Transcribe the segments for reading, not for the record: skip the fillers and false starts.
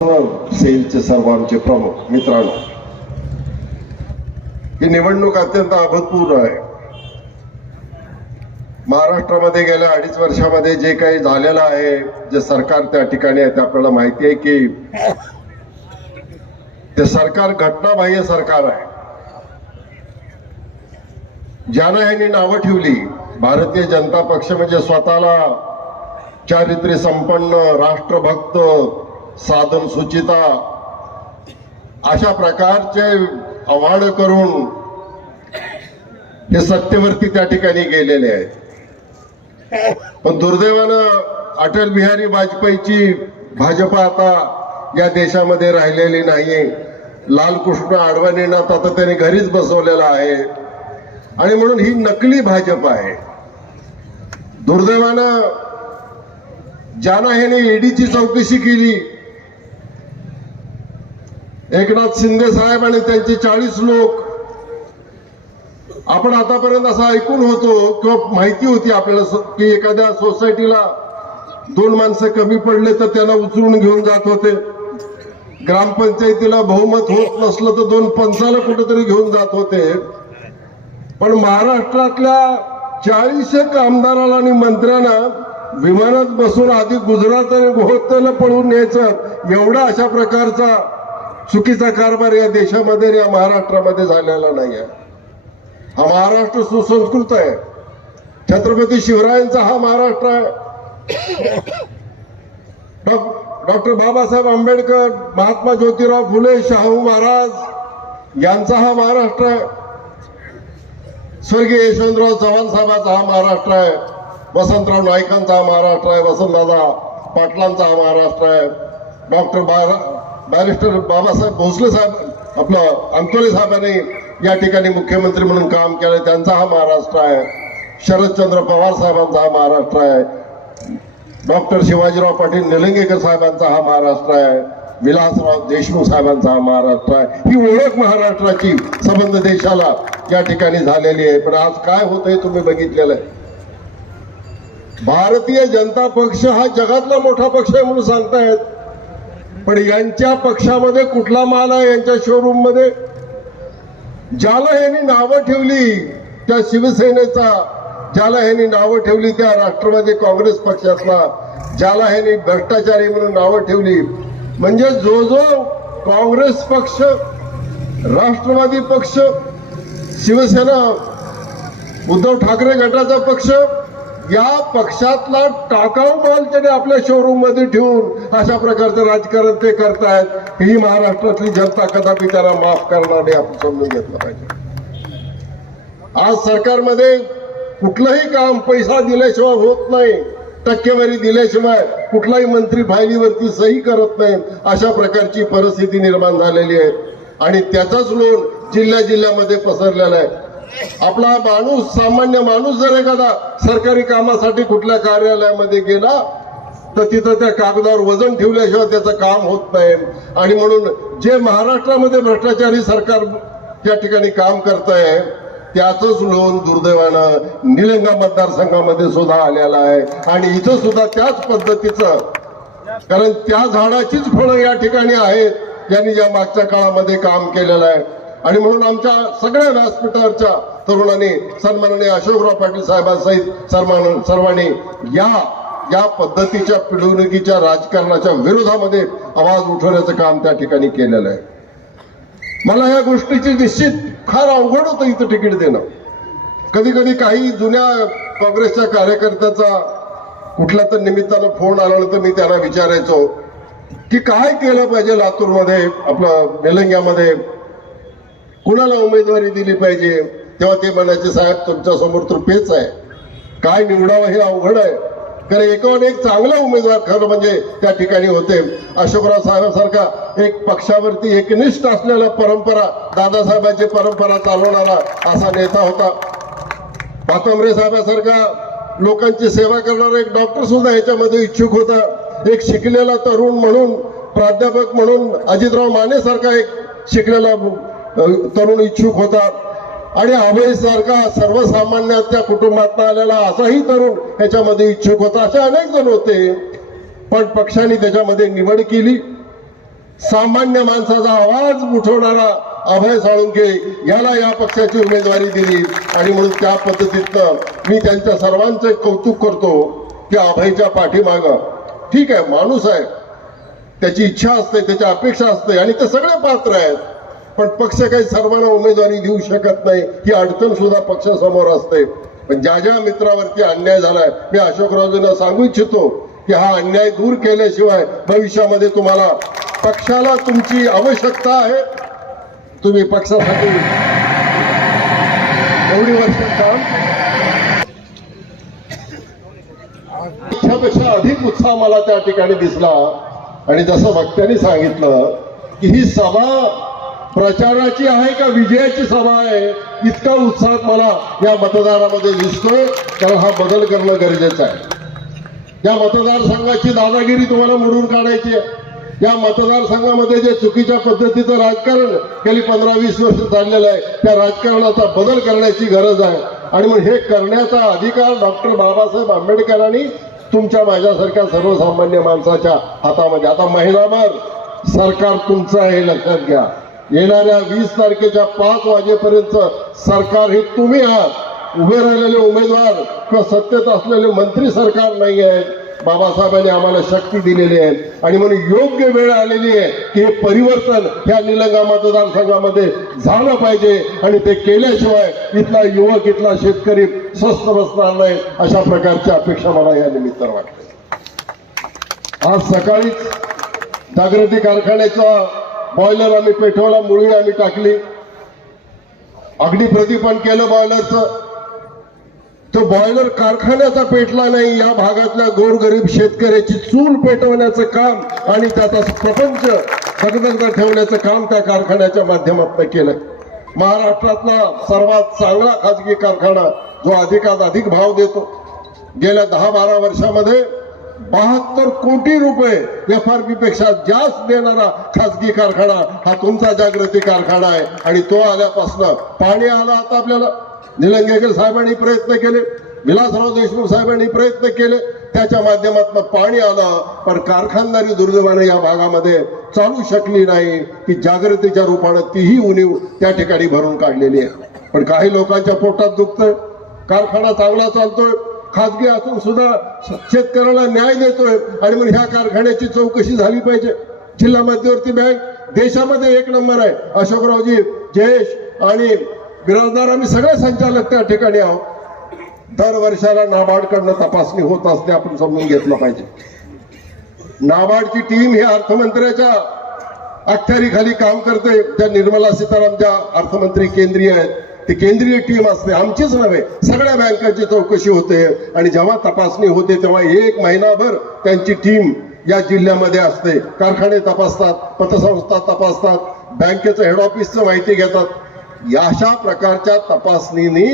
सेलचे सर्व आमचे प्रमुख मित्रांनो, ही निवडणूक अत्यंत अभूतपूर्व आहे. महाराष्ट्रामध्ये गेल्या 2.5 वर्षामध्ये जे काही झालेलं आहे, जे सरकार त्या ठिकाणी आहे, ते आपल्याला माहिती आहे की ते सरकार घटनाबाह्य सरकार आहे. ज्यानं यांनी नावं ठेवली भारतीय जनता पक्ष म्हणजे स्वतःला चारित्र्य संपन्न, राष्ट्रभक्त, साधन सुचिता अशा प्रकारचे आव्हान करून ते सत्तेवरती त्या ठिकाणी गेलेले आहेत. पण दुर्दैवानं अटल बिहारी वाजपेयीची भाजपा आता या देशामध्ये राहिलेली नाहीये. लालकृष्ण अडवाणींना आता त्याने घरीच बसवलेला आहे आणि म्हणून ही नकली भाजप आहे. दुर्दैवानं ज्यानं ह्याने ईडीची चौकशी केली, एकनाथ शिंदे साहेब आणि त्यांचे 40 लोक, आपण आतापर्यंत असं ऐकून होतो किंवा माहिती होती आपल्याला की एखाद्या सोसायटीला 2 माणसं कमी पडले तर त्यांना उचलून घेऊन जात होते. ग्रामपंचायतीला बहुमत होत नसलं तर 2 पंचाला कुठेतरी घेऊन जात होते. पण महाराष्ट्रातल्या 40 आमदाराला आणि मंत्र्यांना विमानात बसून आधी गुजरात आणि गोव्याला पळून न्यायचं, एवढा अशा प्रकारचा चुकीचा कारभार या देशामध्ये, या महाराष्ट्रामध्ये झालेला नाही आहे. हा महाराष्ट्र सुसंस्कृत आहे. छत्रपती शिवरायांचा हा महाराष्ट्र आहे. डॉक्टर बाबासाहेब आंबेडकर, महात्मा ज्योतिराव फुले, शाहू महाराज यांचा हा महाराष्ट्र आहे. स्वर्गीय यशवंतराव चव्हाण साहेबांचा हा महाराष्ट्र आहे. वसंतराव नाईकांचा हा महाराष्ट्र आहे. वसंतदादा पाटलांचा हा महाराष्ट्र आहे. डॉक्टर बॅरिस्टर बाबासाहेब भोसले साहेब, आपलं अंतोले साहेबांनी या ठिकाणी मुख्यमंत्री म्हणून काम केलं, त्यांचा हा महाराष्ट्र आहे. शरदचंद्र पवार साहेबांचा हा महाराष्ट्र आहे. डॉक्टर शिवाजीराव पाटील निलंगेकर साहेबांचा हा महाराष्ट्र आहे. विलासराव देशमुख साहेबांचा हा महाराष्ट्र आहे. ही ओळख महाराष्ट्राची संबंध देशाला या ठिकाणी झालेली आहे. पण आज काय होतंय तुम्ही बघितलेलं आहे. भारतीय जनता पक्ष हा जगातला मोठा पक्ष आहे म्हणून सांगतायत, पण यांच्या पक्षामध्ये कुठला माल आहे? यांच्या शोरूम मध्ये ज्याला ह्यांनी नावं ठेवली त्या शिवसेनेचा, ज्याला ह्यांनी नावं ठेवली त्या राष्ट्रवादी काँग्रेस पक्षातला, ज्याला ह्यांनी भ्रष्टाचारी म्हणून नावं ठेवली, म्हणजे जो जो काँग्रेस पक्ष, राष्ट्रवादी पक्ष, शिवसेना, उद्धव ठाकरे गटाचा पक्ष, या पक्षातला टाकाऊ माल त्याने आपल्या शोरूम मध्ये ठेवून अशा प्रकारचं राजकारण ते करतायत. ही महाराष्ट्रातली जनता कदापि त्याला माफ करणार नाही, आपण समजून घेतलं पाहिजे. आज सरकारमध्ये कुठलंही काम पैसा दिल्याशिवाय होत नाही, टक्केवारी दिल्याशिवाय कुठलाही मंत्री फायलीवरती सही करत नाही, अशा प्रकारची परिस्थिती निर्माण झालेली आहे. आणि त्याचाच लोन जिल्ह्यामध्ये पसरलेला आहे. आपला माणूस, सामान्य माणूस जर एखादा सरकारी कामासाठी कुठल्या कार्यालयामध्ये गेला तर तिथं त्या कागदावर वजन ठेवल्याशिवाय त्याचं काम होत नाही. आणि म्हणून जे महाराष्ट्रामध्ये भ्रष्टाचारी सरकार त्या ठिकाणी काम करत आहे, त्याचंच लोन दुर्दैवानं निलंगा मतदारसंघामध्ये सुद्धा आलेला आहे. आणि इथं सुद्धा त्याच पद्धतीचं, कारण त्या झाडाचीच फळं या ठिकाणी आहेत ज्यांनी या मागच्या काळामध्ये काम केलेलं आहे. आणि म्हणून आमच्या सगळ्या व्यासपीठावरच्या तरुणांनी सन्माननीय अशोकराव पाटील साहेबांसहित सर्वांनी या पद्धतीच्या पिढवणुकीच्या राजकारणाच्या विरोधामध्ये आवाज उठवण्याचं काम त्या ठिकाणी केलेलं आहे. मला या गोष्टीची निश्चित फार अवघड होतं इथं तिकीट देणं. कधी कधी काही जुन्या काँग्रेसच्या कार्यकर्त्याचा कुठल्या तर निमित्तानं फोन आला तर मी त्यांना विचारायचो की काय केलं पाहिजे लातूरमध्ये, आपलं निलंग्यामध्ये कुणाला उमेदवारी दिली पाहिजे. तेव्हा ते म्हणायचे, साहेब तुमच्या समोर तर पेच आहे, काय निवडावं हे अवघड आहे. कारण एकावर एक चांगला उमेदवार खरं म्हणजे त्या ठिकाणी होते. अशोकराव साहेबांसारखा एक पक्षावरती एकनिष्ठ असलेला, परंपरा, दादासाहेबांची परंपरा चालवणारा असा नेता होता. पातंबरे साहेबांसारखा लोकांची सेवा करणारा एक डॉक्टर सुद्धा याच्यामध्ये इच्छुक होता. एक शिकलेला तरुण म्हणून, प्राध्यापक म्हणून अजितराव माने सारखा एक शिकलेला तरुण इच्छुक होता. आणि अभय सारखा सर्वसामान्याच्या कुटुंबात आलेला असाही तरुण याच्यामध्ये इच्छुक होता. असे अनेक जण होते, पण पक्षाने त्याच्यामध्ये निवड केली सामान्य माणसाचा आवाज उठवणारा अभय साळुंखे याला या पक्षाची उमेदवारी दिली आणि म्हणून त्या पद्धतीनं मी त्यांच्या सर्वांचे कौतुक करतो की अभयच्या पाठीमागं ठीक आहे, माणूस आहे, त्याची इच्छा असते, त्याची अपेक्षा असते आणि ते सगळे पात्र आहेत, पण पक्ष काही सर्वांना उमेदवारी देऊ शकत नाही ही अडचण सुद्धा पक्षासमोर असते. पण ज्या ज्या मित्रावरती अन्याय झालाय मी अशोकरावजींना सांगू इच्छितो की हा अन्याय दूर केल्याशिवाय भविष्यामध्ये तुम्हाला पक्षाला तुमची आवश्यकता आहे. तुम्ही पक्षासाठी एवढी वर्ष काम इच्छापेक्षा अधिक उत्साह मला त्या ठिकाणी दिसला आणि जसं वक्त्यांनी सांगितलं की ही सभा प्रचाराची आहे का विजयाची सभा आहे इतका उत्साह मला या मतदारामध्ये दिसतोय. कारण हा बदल करणं गरजेचं आहे. या मतदारसंघाची दादागिरी तुम्हाला मोडून काढायची आहे. या मतदारसंघामध्ये जे चुकीच्या पद्धतीचं राजकारण गेली 15-20 वर्ष चाललेलं आहे त्या राजकारणाचा बदल करण्याची गरज आहे. आणि मग हे करण्याचा अधिकार डॉक्टर बाबासाहेब आंबेडकरांनी तुमच्या माझ्यासारख्या सर्वसामान्य माणसाच्या हातामध्ये. आता महिनाभर सरकार तुमचं आहे हे लक्षात घ्या. येणाऱ्या 20 तारखेच्या 5 वाजेपर्यंत सरकार हे तुम्ही आहात. उभे राहिलेले उमेदवार किंवा सत्तेत असलेले मंत्री सरकार नाही आहेत. बाबासाहेबांनी आम्हाला शक्ती दिलेली आहे आणि म्हणून योग्य वेळ आलेली आहे की हे परिवर्तन ह्या निलंगा मतदारसंघामध्ये झालं पाहिजे आणि ते केल्याशिवाय इथला युवक इथला शेतकरी स्वस्थ बसणार नाही अशा प्रकारची अपेक्षा मला या निमित्तानं वाटते. आज सकाळीच जागृती कारखान्याचा बॉयलर आम्ही पेटवला, मुळी आम्ही टाकली, अग्निप्रदीपन केलं बॉयलरचं. तो बॉयलर कारखान्याचा पेटला नाही, या भागातल्या गोरगरीब शेतकऱ्याची चूल पेटवण्याचं काम आणि त्याचा प्रपंच दगदगदा ठेवण्याचं काम त्या कारखान्याच्या माध्यमातून केलं. महाराष्ट्रातला सर्वात चांगला खाजगी कारखाना जो अधिकाधिक भाव देतो, गेल्या 10-12 वर्षामध्ये 72 कोटी रुपये FRP पेक्षा जास्त देणारा खाजगी कारखाना हा तुमचा जागृती कारखाना आहे. आणि तो आल्यापासून पाणी आलं. आता आपल्याला निलंगेकर साहेबांनी प्रयत्न केले, विलासराव देशमुख साहेबांनी प्रयत्न केले, त्याच्या माध्यमातून पाणी आलं. पण कारखानदारी दुर्दैवाने या भागामध्ये चालू शकली नाही की जागृतीच्या रूपाने तीही उणीव त्या ठिकाणी भरून काढलेली आहे. पण काही लोकांच्या पोटात दुखतंय. कारखाना चांगला चालतोय, खाजगी असून सुद्धा शेतकऱ्याला न्याय देतोय आणि मग ह्या कारखान्याची चौकशी झाली पाहिजे. जिल्हा मध्यवर्ती बँक देशामध्ये 1 नंबर आहे. अशोकरावजी, जयेश आणि बिराजदार आम्ही सगळे संचालक त्या ठिकाणी आहोत. दर वर्षाला नाबार्डकडनं तपासणी होत असते, आपण समजून घेतलं पाहिजे. नाबार्डची टीम ही अर्थमंत्र्याच्या अखत्यारीखाली काम करते. त्या निर्मला सीतारामन ज्या अर्थमंत्री केंद्रीय आहेत ती केंद्रीय टीम असते, आमचीच नव्हे सगळ्या बँकांची चौकशी होते. आणि जेव्हा तपासणी होते तेव्हा 1 महिनाभर त्यांची टीम या जिल्ह्यामध्ये असते. कारखाने तपासतात, पतसंस्था तपासतात, बँकेचं हेड ऑफिसचं माहिती घेतात. या अशा प्रकारच्या तपासणीने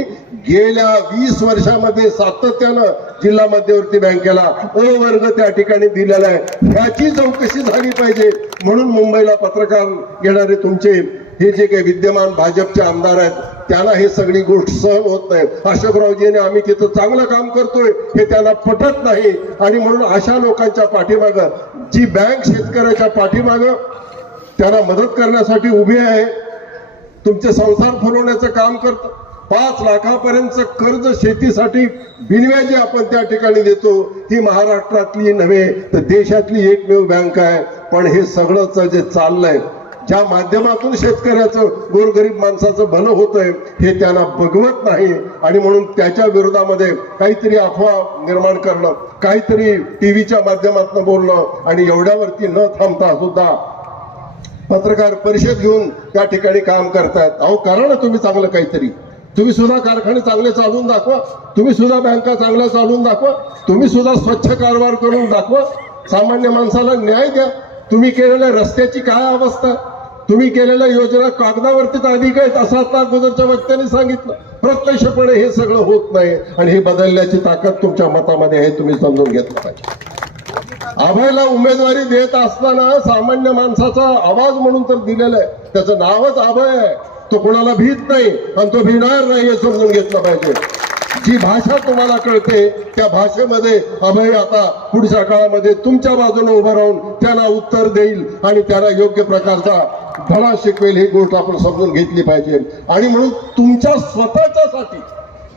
गेल्या 20 वर्षामध्ये सातत्यानं जिल्हा मध्यवर्ती बँकेला अ वर्ग त्या ठिकाणी दिलेला आहे. ह्याची चौकशी झाली पाहिजे. म्हणून मुंबईला पत्रकार येणारे तुमचे हे जे काही विद्यमान भाजपचे आमदार आहेत त्यांना हे सगळी गोष्ट सहन होत नाही. अशोकरावजीने आम्ही तिथं चांगलं काम करतोय हे त्यांना पटत नाही. आणि म्हणून अशा लोकांच्या पाठीमागं जी बँक शेतकऱ्याच्या पाठीमागं त्यांना मदत करण्यासाठी उभी आहे, तुमचे संसार फुलवण्याचं काम करतं. 5 लाखापर्यंत कर्ज शेतीसाठी बिनव्याजी आपण त्या ठिकाणी देतो. ही महाराष्ट्रातली नव्हे तर देशातली एकमेव बँक आहे. पण हे सगळंच जे चाललंय ज्या माध्यमातून शेतकऱ्याचं गोरगरीब माणसाचं भलं होतंय हे त्यांना बघवत नाही. आणि म्हणून त्याच्या विरोधामध्ये काहीतरी अफवा निर्माण करणं, काहीतरी टीव्हीच्या माध्यमातून बोलणं आणि एवढ्यावरती न थांबता सुद्धा पत्रकार परिषद घेऊन त्या ठिकाणी काम करतायत. अहो करा ना तुम्ही चांगलं काहीतरी. तुम्ही सुद्धा कारखाने चांगले चालवून दाखवा, तुम्ही सुद्धा बँका चांगल्या चालवून दाखवा, तुम्ही सुद्धा स्वच्छ कारभार करून दाखवा, सामान्य माणसाला न्याय द्या. तुम्ही केलेल्या रस्त्याची काय अवस्था, तुम्ही केलेल्या योजना कागदावरतीच अधिक आहेत असं आता अगोदरच्या वक्त्यांनी सांगितलं. प्रत्यक्षपणे हे सगळं होत नाही आणि हे बदलण्याची ताकद तुमच्या मतामध्ये आहे, तुम्ही समजून घेतलं पाहिजे. अभयला उमेदवारी देत असताना सामान्य माणसाचा आवाज म्हणून तर दिलेला आहे, त्याचं नावच अभय आहे. तो कोणाला भीत नाही आणि तो भिणार नाही हे समजून घेतलं पाहिजे. जी भाषा तुम्हाला कळते त्या भाषेमध्ये अभय आता पुढच्या काळामध्ये तुमच्या बाजूने उभं राहून त्यांना उत्तर देईल आणि त्यांना योग्य प्रकारचा धडा शिकवेल. ही गोष्ट आपण समजून घेतली पाहिजे. आणि म्हणून तुमच्या स्वतःच्यासाठी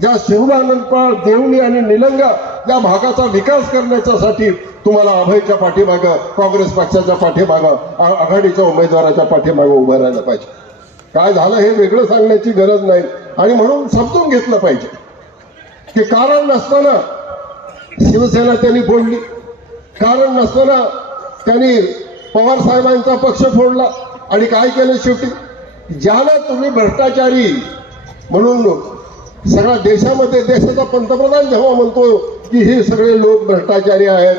ज्या शिवरानंदपाळ, देवणी आणि निलंगा या भागाचा विकास करण्याच्यासाठी तुम्हाला अभयच्या पाठीमागं, काँग्रेस पक्षाच्या पाठीमागं, आघाडीच्या उमेदवाराच्या पाठीमागं उभं राहायला पाहिजे. काय झालं हे वेगळं सांगण्याची गरज नाही. आणि म्हणून समजून घेतलं पाहिजे की कारण नसताना शिवसेना त्यांनी फोडली, कारण नसताना त्यांनी पवार साहेबांचा पक्ष फोडला. आणि काय केलं शेवटी, ज्याला तुम्ही भ्रष्टाचारी म्हणून सगळ्या देशामध्ये, देशाचा पंतप्रधान जेव्हा म्हणतो की हे सगळे लोक भ्रष्टाचारी आहेत,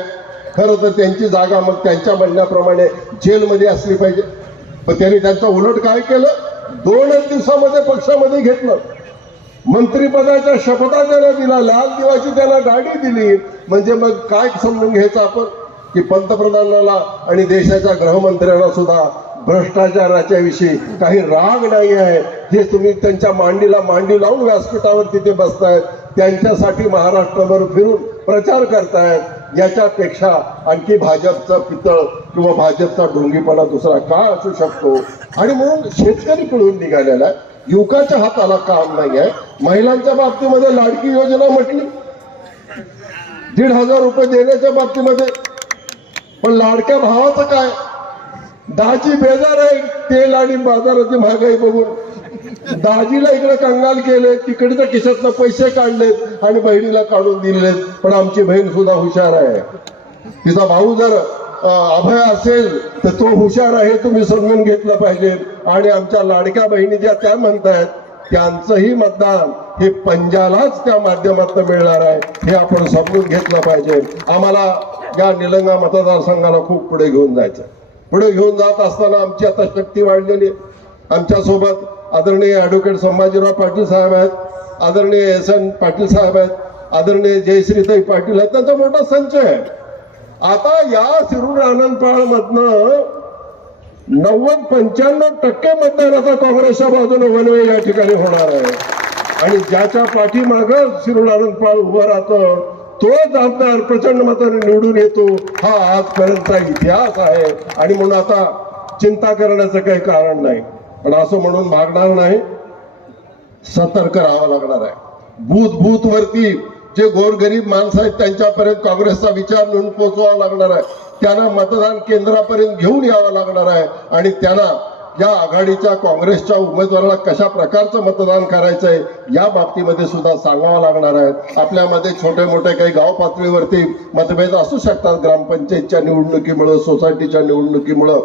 खरं तर त्यांची जागा मग त्यांच्या म्हणण्याप्रमाणे जेलमध्ये असली पाहिजे. पण त्यांनी त्यांचा उलट काय केलं, 2 दिवसामध्ये पक्षामध्ये घेतलं, मंत्रिपदाच्या शपथा त्याला दिला, लाल दिवाची त्याला गाडी दिली. म्हणजे मग काय समजून घ्यायचं आपण की पंतप्रधानाला आणि देशाच्या गृहमंत्र्यांना सुद्धा भ्रष्टाचाराच्या विषयी काही राग नाही आहे. जे तुम्ही त्यांच्या मांडीला मांडी लावून व्यासपीठावर तिथे बसतायत, त्यांच्यासाठी महाराष्ट्रभर फिरून प्रचार करतायत, याच्यापेक्षा आणखी भाजपचं पितळ किंवा भाजपचा ढोंगीपणा दुसरा काय असू शकतो. आणि म्हणून शेतकरी पिळून निघालेला आहे, युवकाच्या हाताला काम नाही आहे. महिलांच्या बाबतीमध्ये लाडकी योजना म्हटली, 1,500 रुपये देण्याच्या बाबतीमध्ये, पण लाडक्या भावाचं काय, दाजी बेजार आहे तेल आणि बाजाराची महागाई बघून. दाजीला इकडे कंगाल केले, तिकडच्या खिशातनं पैसे काढलेत आणि बहिणीला काढून दिलेत. पण आमची बहीण सुद्धा हुशार आहे. तिचा भाऊ जर अभय असेल तर तो हुशार आहे, तुम्ही समजून घेतलं पाहिजे. आणि आमच्या लाडक्या बहिणी ज्या त्या म्हणतायत, त्यांचंही मतदान हे पंजालाच त्या माध्यमातून मिळणार आहे, हे आपण समजून घेतलं पाहिजे. आम्हाला या निलंगा मतदारसंघाला खूप पुढे घेऊन जायचं. पुढे घेऊन जात असताना आमची आता शक्ती वाढलेली आहे. आमच्यासोबत आदरणीय ॲडव्होकेट संभाजीराव पाटील साहेब आहेत, आदरणीय एस.एन. पाटील साहेब आहेत, आदरणीय जयश्रीताई पाटील आहेत, त्यांचा मोठा संच आहे. आता या शिरूर आनंदपाळ मधनं 90-95% मतदान आता काँग्रेसच्या बाजूने वनवे या ठिकाणी होणार आहे. आणि ज्याच्या पाठीमागं शिरूर आनंदपाळ उभं राहतं तोच आमदार प्रचंड मताने निवडून येतो, हा आजपर्यंतचा इतिहास आहे. आणि म्हणून आता चिंता करण्याचं काही कारण नाही. पण असं म्हणून भागणार नाही, सतर्क राहावं लागणार आहे. बूथ वरती जे गोरगरीब माणसं आहेत त्यांच्यापर्यंत काँग्रेसचा विचार नेऊन पोहोचवावा लागणार आहे. त्यांना मतदान केंद्रापर्यंत घेऊन यावं लागणार आहे. आणि त्यांना या आघाडीच्या काँग्रेसच्या उमेदवाराला कशा प्रकारचं मतदान करायचंय या बाबतीमध्ये सुद्धा सांगावं लागणार आहे. आपल्यामध्ये छोटे मोठे काही गाव पातळीवरती मतभेद असू शकतात, ग्रामपंचायतच्या निवडणुकीमुळं, सोसायटीच्या निवडणुकीमुळं.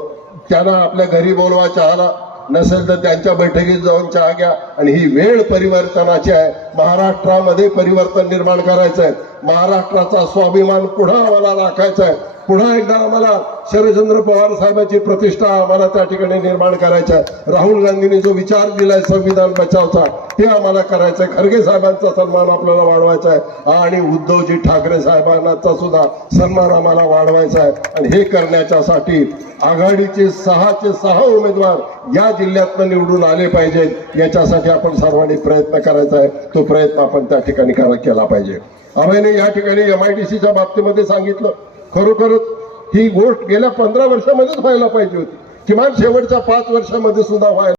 त्यांना आपल्या घरी बोलवा चहाला, नसेल तर त्यांच्या बैठकीत जाऊन चहा घ्या. आणि ही वेळ परिवर्तनाची आहे. महाराष्ट्रामध्ये परिवर्तन निर्माण करायचं आहे. महाराष्ट्राचा स्वाभिमान पुन्हा आम्हाला राखायचा आहे. पुन्हा एकदा आम्हाला शरदचंद्र पवार साहेबांची प्रतिष्ठा आम्हाला त्या ठिकाणी निर्माण करायचा आहे. राहुल गांधींनी जो विचार दिलाय संविधान बचावचा, ते आम्हाला करायचं आहे. खरगे साहेबांचा सन्मान आपल्याला वाढवायचा आहे. आणि उद्धवजी ठाकरे साहेबांचा सुद्धा सन्मान आम्हाला वाढवायचा आहे. आणि हे करण्याच्यासाठी आघाडीचे 6 उमेदवार या जिल्ह्यातनं निवडून आले पाहिजेत. याच्यासाठी आपण सर्वांनी प्रयत्न करायचा आहे. तो प्रयत्न आपण त्या ठिकाणी केला पाहिजे. अभयने या ठिकाणी MIDCच्या बाबतीमध्ये सांगितलं, खरोखरच ही गोष्ट गेल्या 15 वर्षामध्येच व्हायला पाहिजे होती, किमान शेवटच्या 5 वर्षामध्ये सुद्धा व्हायला